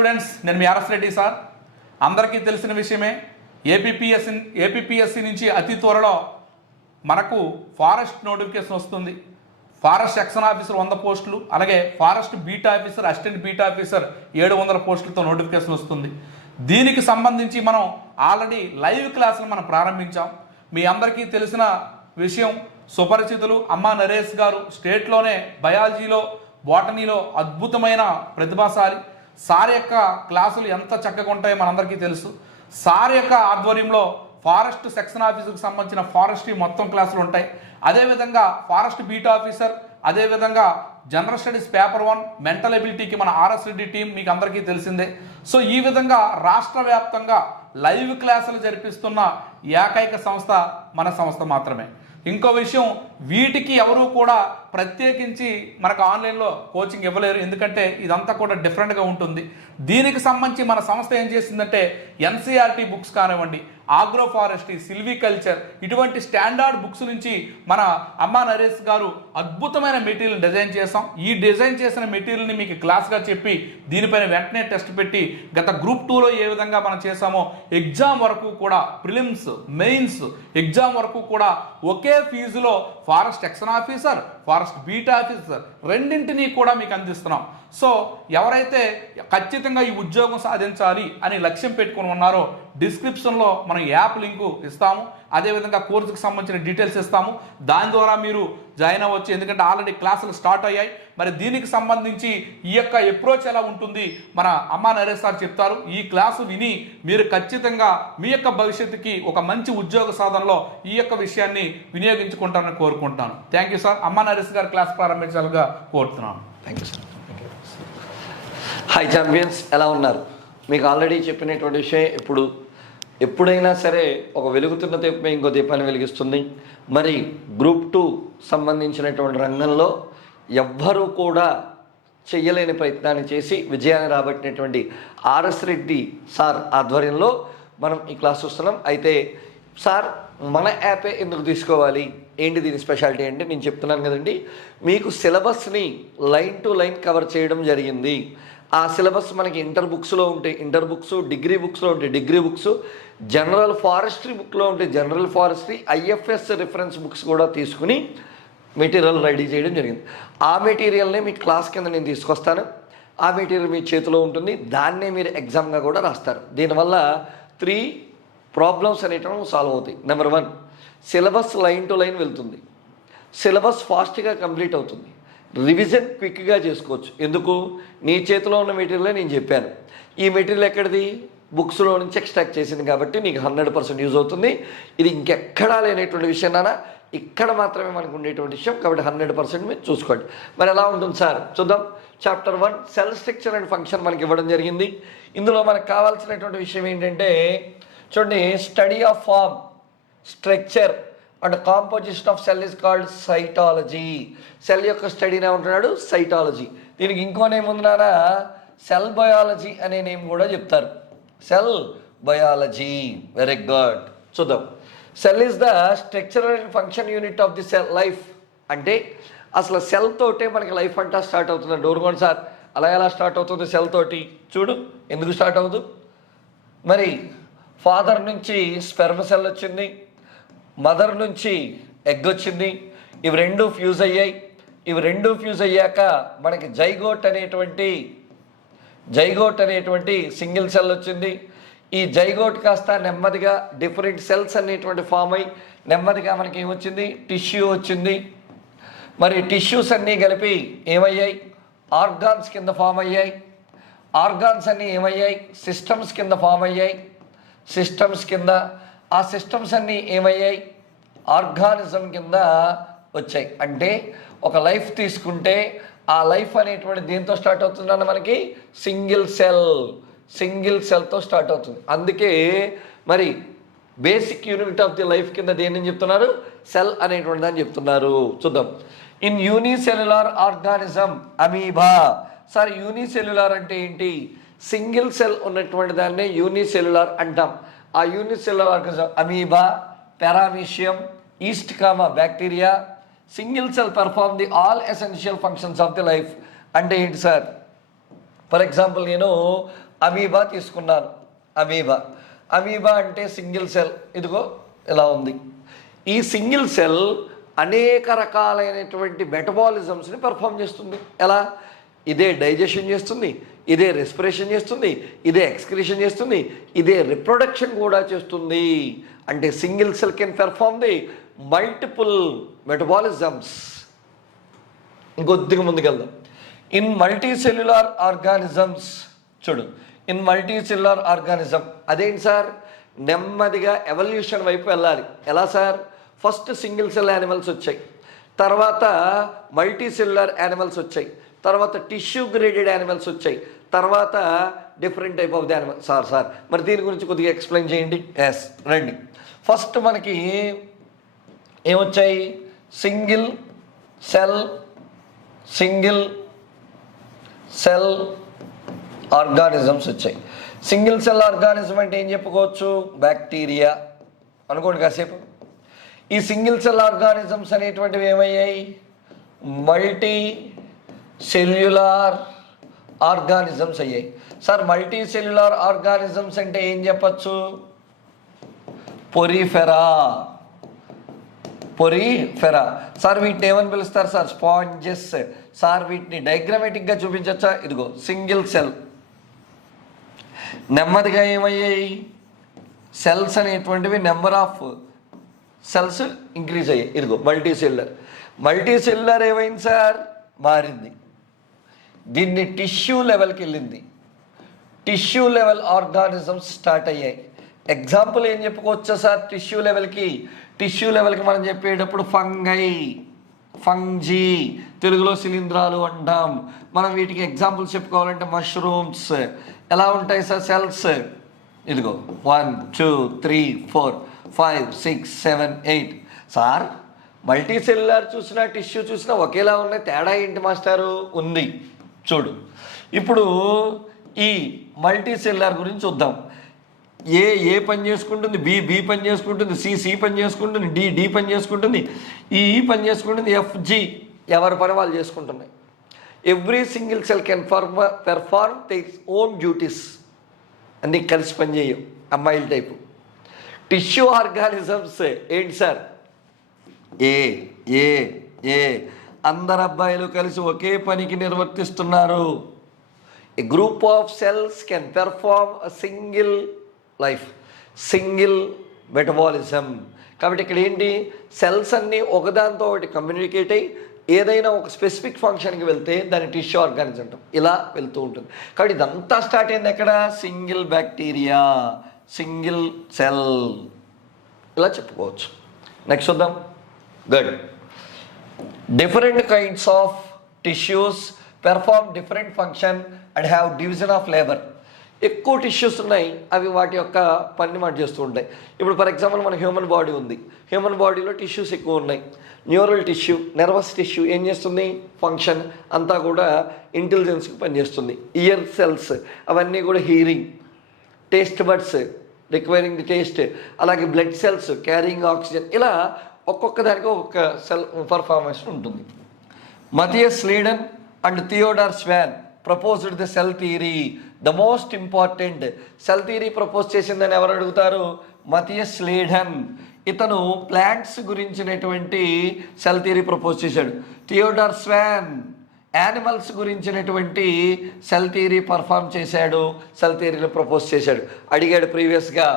Students, నేను మీ RS Reddy sir. అందరికీ తెలిసిన విషయమే, ఏపీపీఎస్సీ నుంచి అతి త్వరలో మనకు ఫారెస్ట్ నోటిఫికేషన్ వస్తుంది. ఫారెస్ట్ సెక్షన్ ఆఫీసర్ 100 పోస్టులు, అలాగే forest beat officer, assistant beat officer 700 పోస్టులతో నోటిఫికేషన్ వస్తుంది. దీనికి సంబంధించి మనం ఆల్రెడీ లైవ్ క్లాసులు మనం ప్రారంభించాం. మీ అందరికీ తెలిసిన విషయం, సుపరిచితులు అమ్మా నరేష్ గారు స్టేట్లోనే బయాలజీలో, బాటనీలో అద్భుతమైన ప్రతిభాశాలి. సార్ యొక్క క్లాసులు ఎంత చక్కగా ఉంటాయో మనందరికీ తెలుసు. సార్ యొక్క ఆధ్వర్యంలో ఫారెస్ట్ సెక్షన్ ఆఫీసుకు సంబంధించిన ఫారెస్ట్రీ మొత్తం క్లాసులు ఉంటాయి. అదేవిధంగా ఫారెస్ట్ బీట్ ఆఫీసర్, అదేవిధంగా జనరల్ స్టడీస్ పేపర్ 1, మెంటల్ ఎబిలిటీకి మన ఆర్ఎస్ రెడ్డి టీం మీకు అందరికీ తెలిసిందే. సో ఈ విధంగా రాష్ట్ర వ్యాప్తంగా లైవ్ క్లాసులు జరిపిస్తున్న ఏకైక సంస్థ మన సంస్థ మాత్రమే. ఇంకో విషయం, వీటికి ఎవరు కూడా ప్రత్యేకించి మనకు ఆన్లైన్లో కోచింగ్ ఇవ్వలేరు, ఎందుకంటే ఇదంతా కూడా డిఫరెంట్గా ఉంటుంది. దీనికి సంబంధించి మన సంస్థ ఏం చేసిందంటే ఎన్సీఆర్టీ బుక్స్ కానివ్వండి, ఆగ్రో ఫారెస్ట్రీ, సిల్వికల్చర్, ఇటువంటి స్టాండర్డ్ బుక్స్ నుంచి మన అమ్మా నరేష్ గారు అద్భుతమైన మెటీరియల్ డిజైన్ చేసాం. ఈ డిజైన్ చేసిన మెటీరియల్ని మీకు క్లాస్గా చెప్పి దీనిపైన వెంటనే టెస్ట్ పెట్టి గత గ్రూప్ 2లో ఏ విధంగా మనం చేసామో ఎగ్జామ్ వరకు కూడా, ప్రిలిమ్స్, మెయిన్స్ ఎగ్జామ్ వరకు కూడా ఒకే ఫీజులో forest section officer, forest beat officer రెండింటినీ కూడా మీకు అందిస్తున్నాం. సో ఎవరైతే ఖచ్చితంగా ఈ ఉద్యోగం సాధించాలి అని లక్ష్యం పెట్టుకుని ఉన్నారో డిస్క్రిప్షన్లో మనం యాప్ లింకు ఇస్తాము, అదేవిధంగా కోర్సుకు సంబంధించిన డీటెయిల్స్ ఇస్తాము. దాని ద్వారా మీరు జాయిన్ అవ్వచ్చు, ఎందుకంటే ఆల్రెడీ క్లాసులు స్టార్ట్ అయ్యాయి. మరి దీనికి సంబంధించి ఈ యొక్క అప్రోచ్ ఎలా ఉంటుంది మన అమ్మా నరేష్ సార్ చెప్తారు. ఈ క్లాసు విని మీరు ఖచ్చితంగా మీ యొక్క భవిష్యత్తుకి ఒక మంచి ఉద్యోగ సాధనలో ఈ యొక్క విషయాన్ని వినియోగించుకుంటారని కోరుకుంటున్నాను. Thank you sir. అమ్మా నరేష్ గారు క్లాస్ ప్రారంభించాలుగా కోరుతున్నాను. Thank you sir. Hi champions, ఎలా ఉన్నారు? మీకు ఆల్రెడీ చెప్పినటువంటి విషయం, ఎప్పుడైనా సరే ఒక వెలుగుతున్న దీపమే ఇంకో దీపాన్ని వెలిగిస్తుంది. మరి గ్రూప్ 2 సంబంధించినటువంటి రంగంలో ఎవ్వరూ కూడా చెయ్యలేని ప్రయత్నాన్ని చేసి విజయాన్ని రాబట్టినటువంటి ఆర్ఎస్ రెడ్డి సార్ ఆధ్వర్యంలో మనం ఈ క్లాస్ చూస్తున్నాం. అయితే సార్ మన యాపే ఎందుకు తీసుకోవాలి, ఏంటి దీని స్పెషాలిటీ అంటే నేను చెప్తున్నాను కదండి, మీకు సిలబస్ని లైన్ టు లైన్ కవర్ చేయడం జరిగింది. ఆ సిలబస్ మనకి ఇంటర్ బుక్స్లో ఉంటాయి, ఇంటర్ బుక్స్, డిగ్రీ బుక్స్లో ఉంటాయి, డిగ్రీ బుక్స్, జనరల్ ఫారెస్ట్రీ బుక్లో ఉంటాయి, general forestry, IFS reference books కూడా తీసుకుని మెటీరియల్ రెడీ చేయడం జరిగింది. ఆ మెటీరియల్ని మీ క్లాస్ కింద నేను తీసుకొస్తాను. ఆ మెటీరియల్ మీ చేతిలో ఉంటుంది, దాన్నే మీరు ఎగ్జామ్గా కూడా రాస్తారు. దీనివల్ల 3 ప్రాబ్లమ్స్ అనేటివి సాల్వ్ అవుతాయి. Number 1, syllabus line to line వెళ్తుంది, సిలబస్ ఫాస్ట్గా కంప్లీట్ అవుతుంది, రివిజన్ క్విక్గా చేసుకోవచ్చు. ఎందుకు? నీ చేతిలో ఉన్న మెటీరియల్ నేను చెప్పాను. ఈ మెటీరియల్ ఎక్కడిది? బుక్స్లో నుంచి ఎక్స్ట్రాక్ట్ చేసింది కాబట్టి నీకు 100% యూజ్ అవుతుంది. ఇది ఇంకెక్కడా లేనటువంటి విషయం నాన్న, ఇక్కడ మాత్రమే మనకు ఉండేటువంటి విషయం కాబట్టి 100% మీరు చూసుకోండి. మరి ఎలా ఉంటుంది సార్ చూద్దాం. Chapter 1 cell structure and function మనకి ఇవ్వడం జరిగింది. ఇందులో మనకు కావాల్సినటువంటి విషయం ఏంటంటే చూడండి, study of form, structure and composition of cell is called cytology. Cell యొక్క స్టడీనే ఉంటున్నాడు సైటాలజీ. దీనికి ఇంకో నేమ్ ఉంది నాన్న, సెల్ బయాలజీ అనే నేమ్ కూడా చెప్తారు. Cell biology. Very good. చూద్దాం. Cell is the structural and function unit of the cell life. అంటే అసలు సెల్ తోటే మనకి లైఫ్ అంటా స్టార్ట్ అవుతుంది. డోర్గోన్ సార్ అలా ఎలా స్టార్ట్ అవుతుంది? సెల్ తోటి. చూడు ఎందుకు స్టార్ట్ అవుతుంది. మరి ఫాదర్ నుంచి స్పెర్మ్ సెల్ వచ్చింది, మదర్ నుంచి ఎగ్ వచ్చింది, ఇవి రెండు ఫ్యూజ్ అయ్యాయి. ఇవి రెండు ఫ్యూజ్ అయ్యాక మనకి జైగోట్ అనేటువంటి సింగిల్ సెల్ వచ్చింది. ఈ జైగోట్ కాస్త నెమ్మదిగా డిఫరెంట్ సెల్స్ అనేటువంటి ఫామ్ అయ్యి నెమ్మదిగా మనకి ఏమొచ్చింది? టిష్యూ వచ్చింది. మరి టిష్యూస్ అన్నీ కలిపి ఏమయ్యాయి? ఆర్గాన్స్ కింద ఫామ్ అయ్యాయి. ఆర్గాన్స్ అన్నీ ఏమయ్యాయి? సిస్టమ్స్ కింద ఫామ్ అయ్యాయి. సిస్టమ్స్ కింద ఆ సిస్టమ్స్ అన్నీ ఏమయ్యాయి? ఆర్గానిజం కింద వచ్చాయి. అంటే ఒక లైఫ్ తీసుకుంటే ఆ లైఫ్ అనేటువంటి దేంతో స్టార్ట్ అవుతుందన్న మనకి సింగిల్ సెల్తో స్టార్ట్ అవుతుంది. అందుకే మరి basic unit of the life కింద దేని చెప్తున్నారు? సెల్ అనేటువంటి దాన్ని చెప్తున్నారు. చూద్దాం. In unicellular organism amoeba. Sir unicellular అంటే ఏంటి? సింగిల్ సెల్ ఉన్నటువంటి దాన్ని యూనిసెల్యులార్ అంటాం. ఆ unicellular organism amoeba, paramecium, east comma bacteria. Single cell perform the all essential functions of the life. అంటే ఏంటి సార్? ఫర్ ఎగ్జాంపుల్ నేను అమీబా తీసుకున్నాను. అమీబా అంటే సింగిల్ సెల్. ఇదిగో ఇలా ఉంది. ఈ సింగిల్ సెల్ అనేక రకాలైనటువంటి మెటబాలిజమ్స్ని పెర్ఫామ్ చేస్తుంది. ఎలా? ఇదే డైజెషన్ చేస్తుంది, ఇదే రెస్పిరేషన్ చేస్తుంది, ఇదే ఎక్స్క్రీషన్ చేస్తుంది, ఇదే రిప్రొడక్షన్ కూడా చేస్తుంది. అంటే single cell can perform the multiple metabolisms. ఇంకొద్దిగా ముందుకెళ్దాం. ఇన్ మల్టీ సెల్యులార్ ఆర్గానిజమ్స్ చూడు, ఇన్ మల్టీ సెల్యులార్ ఆర్గానిజం అదేంటి సార్? నెమ్మదిగా ఎవల్యూషన్ వైపు వెళ్ళాలి. ఎలా sir? First single cell animals వచ్చాయి, తర్వాత మల్టీ సెల్యులార్ యానిమల్స్ వచ్చాయి, తర్వాత టిష్యూ గ్రేడెడ్ యానిమల్స్ వచ్చాయి, తర్వాత different type of the animal. Sir మరి దీని గురించి కొద్దిగా ఎక్స్ప్లెయిన్ చేయండి. ఎస్ రండి. ఫస్ట్ మనకి ఏమొచ్చాయి? సింగిల్ సెల్ ఆర్గానిజమ్స్ వచ్చాయి. సింగిల్ సెల్ ఆర్గానిజం అంటే ఏం చెప్పుకోవచ్చు? బ్యాక్టీరియా అనుకోండి కాసేపు. ఈ సింగిల్ సెల్ ఆర్గానిజమ్స్ అనేటువంటివి ఏమయ్యాయి? మల్టీ సెల్యులార్ ఆర్గానిజమ్స్ అయ్యాయి. సార్ మల్టీ సెల్యులార్ ఆర్గానిజమ్స్ అంటే ఏం చెప్పచ్చు? పొరిఫెరా. సార్ వీటిని ఏమని పిలుస్తారు సార్? స్పాంజెస్. సార్ వీటిని డయాగ్రామేటిక్గా చూపించచ్చా? ఇదిగో సింగిల్ సెల్. నెమ్మదిగా ఏమయ్యాయి? సెల్స్ అనేటువంటివి నెంబర్ ఆఫ్ సెల్స్ ఇంక్రీజ్ అయ్యాయి. ఇదిగో మల్టీ సెల్యులర్ ఏమైంది సార్? మారింది. దీన్ని టిష్యూ లెవెల్కి వెళ్ళింది. టిష్యూ లెవెల్ ఆర్గానిజమ్స్ స్టార్ట్ అయ్యాయి. ఎగ్జాంపుల్ ఏం చెప్పుకోవచ్చా సార్? టిష్యూ లెవెల్కి మనం చెప్పేటప్పుడు ఫంజీ, తెలుగులో శిలీంధ్రాలు అంటాం. మనం వీటికి ఎగ్జాంపుల్స్ చెప్పుకోవాలంటే మష్రూమ్స్. ఎలా ఉంటాయి సార్ సెల్స్? ఇదిగో 1 2 3 4 5 6 7 8. సార్ మల్టీ సెల్యులార్ చూసినా టిష్యూ చూసినా ఒకేలా ఉన్నాయి, తేడా ఏంటి మాస్టారు? ఉంది. చూడు, ఇప్పుడు ఈ మల్టీ సెల్యులార్ గురించి చూద్దాం. ఏ పని చేసుకుంటుంది, బి పని చేసుకుంటుంది, సి పని చేసుకుంటుంది, డి పని చేసుకుంటుంది, ఈ పని చేసుకుంటుంది, FG ఎవరి పని వాళ్ళు చేసుకుంటున్నాయి. Every single cell can perform takes own duties. అన్నీ కలిసి పనిచేయవు, అమ్మాయిల టైపు. టిష్యూ ఆర్గానిజమ్స్ ఏంటి సార్? ఏ అందరు అబ్బాయిలు కలిసి ఒకే పనికి నిర్వర్తిస్తున్నారు. A group of cells can perform a single metabolism. కాబట్టి ఇక్కడ ఏంటి? సెల్స్ అన్నీ ఒకదాంతో ఒకటి కమ్యూనికేట్ అయ్యి ఏదైనా ఒక స్పెసిఫిక్ ఫంక్షన్కి వెళ్తే దాన్ని టిష్యూ ఆర్గానిజం అంటాం. ఇలా వెళ్తూ ఉంటుంది. కాబట్టి ఇదంతా స్టార్ట్ అయింది ఎక్కడ? సింగిల్ బ్యాక్టీరియా, సింగిల్ సెల్, ఇలా చెప్పుకోవచ్చు. నెక్స్ట్ చూద్దాం. Good. Different kinds of tissues perform different function and have division of labour. ఎక్కువ టిష్యూస్ ఉన్నాయి, అవి వాటి యొక్క పని మాట చేస్తూ ఉంటాయి. ఇప్పుడు ఫర్ ఎగ్జాంపుల్ మన హ్యూమన్ బాడీ ఉంది. హ్యూమన్ బాడీలో టిష్యూస్ ఎక్కువ ఉన్నాయి. న్యూరల్ టిష్యూ, నర్వస్ టిష్యూ ఏం చేస్తుంది? ఫంక్షన్ అంతా కూడా ఇంటెలిజెన్స్కి పనిచేస్తుంది. ఇయర్ సెల్స్ అవన్నీ కూడా hearing, taste buds requiring the taste, అలాగే బ్లడ్ సెల్స్ క్యారింగ్ ఆక్సిజన్. ఇలా ఒక్కొక్క దానికి ఒక్కొక్క సెల్ పర్ఫార్మెన్స్ ఉంటుంది. Matthias Schleiden and Theodor Schwann proposed the cell theory. The most important cell theory propose చేసిందని ఎవరు అడుగుతారు? Matthias Schleiden. ఇతను ప్లాంట్స్ గురించినటువంటి సెల్ థియరీ ప్రపోజ్ చేశాడు. థియోడార్ స్వాన్ యానిమల్స్ గురించినటువంటి సెల్ థియరీ పర్ఫామ్ చేశాడు, సెల్ థియరీలో ప్రపోజ్ చేశాడు. అడిగాడు ప్రీవియస్గా.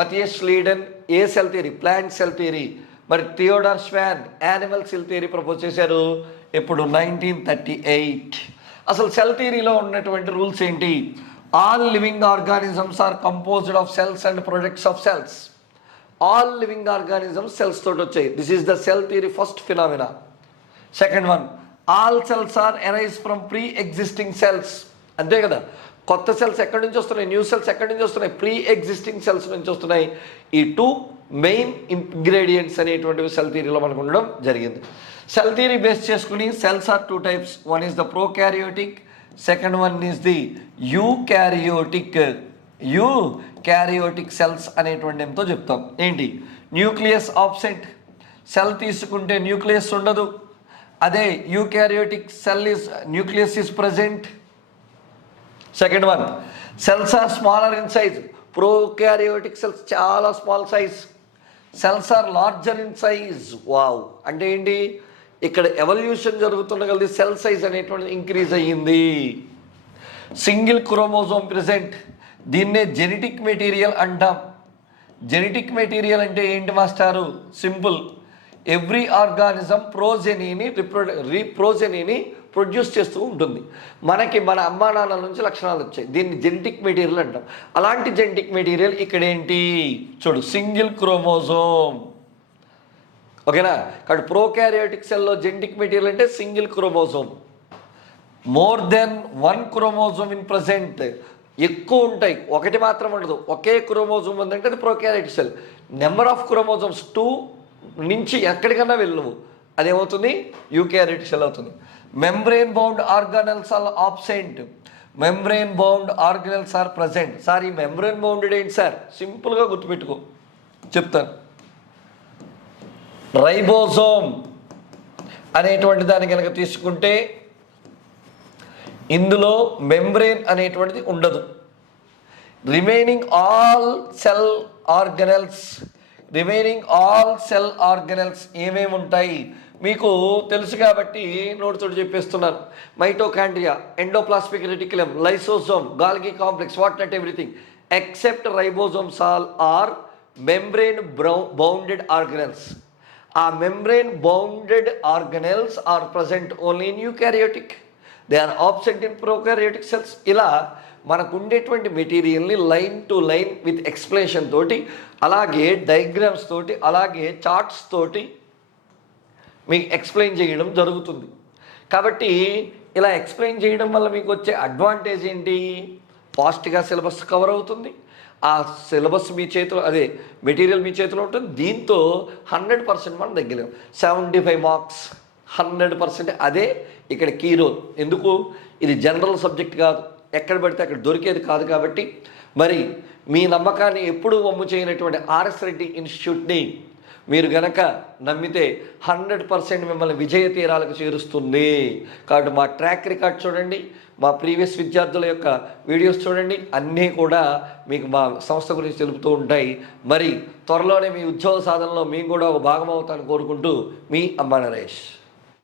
మథియస్ లీడన్ ఏ cell theory? Plant cell theory. మరి Theodor Schwann animal cell theory propose చేశారు ఎప్పుడు? 1938. అసలు సెల్ థియరీలో ఉన్నటువంటి రూల్స్ ఏంటి? All living organisms are composed of cells and products of cells. All living organisms cells తోటి వచ్చాయి. This is the cell theory first phenomena. Second one, all cells are arise from pre existing cells. అంతే కదా, కొత్త cells ఎక్కడి నుంచి వస్తున్నాయి? New cells ఎక్కడి నుంచి వస్తున్నాయి? ప్రీ ఎగ్జిస్టింగ్ సెల్స్ నుంచి వస్తున్నాయి. ఈ టూ మెయిన్ ఇంగ్రీడియంట్స్ అనేటువంటివి సెల్ థియరీలో మనకు ఉండడం జరిగింది. సెల్ థియరీ బేస్ చేసుకుని cells are two types. One is the prokaryotic, second one is the eukaryotic cells అనేటువంటి ఎంతో చెప్తాం. ఏంటి? న్యూక్లియస్ ఆబ్సెంట్, సెల్ తీసుకుంటే న్యూక్లియస్ ఉండదు. అదే eukaryotic cell is nucleus is present. Second one, cells are smaller in size, prokaryotic cells చాలా small size. Cells are larger in size. Wow, అంటే ఏంటి, ఇక్కడ ఎవల్యూషన్ జరుగుతున్న కొద్దీ సెల్ సైజ్ అనేటువంటిది ఇంక్రీజ్ అయ్యింది. సింగిల్ క్రోమోజోమ్ ప్రెసెంట్, దీన్నే జెనెటిక్ మెటీరియల్ అంటాం. జెనెటిక్ మెటీరియల్ అంటే ఏంటి మాస్టారు? సింపుల్, ఎవ్రీ ఆర్గానిజం ప్రోజెనీని ప్రొడ్యూస్ చేస్తూ ఉంటుంది. మనకి మన అమ్మా నాన్నల నుంచి లక్షణాలు వచ్చాయి, దీన్ని జెనెటిక్ మెటీరియల్ అంటాం. అలాంటి జెనెటిక్ మెటీరియల్ ఇక్కడ ఏంటి చూడు, సింగిల్ క్రోమోజోమ్. ఓకేనా? కాబట్టి ప్రోకారియోటిక్ సెల్లో జెనెటిక్ మెటీరియల్ అంటే single chromosome. More than 1 chromosome is present, ఎక్కువ ఉంటాయి, ఒకటి మాత్రం ఉండదు. ఒకే క్రోమోజోమ్ ఉందంటే అది prokaryotic cell. Number of chromosomes 2 నుంచి ఎక్కడికన్నా వెళ్ళవు, అదేమవుతుంది యూకారియోటిక్ సెల్ అవుతుంది. Membrane bound organelles are absent, membrane bound organelles are present. Sir ఈ మెంబ్రెయిన్ బౌండెడ్ ఏంటి సార్? సింపుల్గా గుర్తుపెట్టుకో, చెప్తాను. రైబోజోమ్ అనేటువంటి దాన్ని కనుక తీసుకుంటే ఇందులో మెంబ్రెయిన్ అనేటువంటిది ఉండదు. రిమైనింగ్ ఆల్ సెల్ ఆర్గనెల్స్ ఏమేమి ఉంటాయి మీకు తెలుసు కాబట్టి నోటితోటి చెప్పేస్తున్నాను. Mitochondria, endoplasmic reticulum, lysosome, Golgi complex, what not everything except ribosomes are membrane bounded organelles. ఆ membrane bounded organelles are present only in eukaryotic, they are absent in prokaryotic cells. ఇలా మనకు ఉండేటువంటి మెటీరియల్ని line to line with explanation తోటి, అలాగే diagrams తోటి, అలాగే charts తోటి మీకు ఎక్స్ప్లెయిన్ చేయడం జరుగుతుంది. కాబట్టి ఇలా ఎక్స్ప్లెయిన్ చేయడం వల్ల మీకు వచ్చే అడ్వాంటేజ్ ఏంటి? ఫాస్ట్గా సిలబస్ కవర్ అవుతుంది. ఆ సిలబస్ మీ చేతిలో, అదే మెటీరియల్ మీ చేతిలో ఉంటుంది. దీంతో 100% మనం దగ్గర 75 మార్క్స్ 100%. అదే ఇక్కడ కీ రోల్. ఎందుకు? ఇది జనరల్ సబ్జెక్ట్ కాదు, ఎక్కడ పడితే అక్కడ దొరికేది కాదు. కాబట్టి మరి మీ నమ్మకాన్ని ఎప్పుడూ వమ్ము చేయనటువంటి ఆర్ఎస్ రెడ్డి ఇన్స్టిట్యూట్ని మీరు గనక నమ్మితే 100% మిమ్మల్ని విజయ తీరాలకు చేరుస్తుంది. కాబట్టి మా ట్రాక్ రికార్డ్ చూడండి, మా ప్రీవియస్ విద్యార్థుల యొక్క వీడియోస్ చూడండి, అన్నీ కూడా మీకు మా సంస్థ గురించి తెలుపుతూ ఉంటాయి. మరి త్వరలోనే మీ ఉద్యోగ సాధనలో మేము కూడా ఒక భాగం అవుతాను కోరుకుంటూ మీ అమ్మా నరేష్.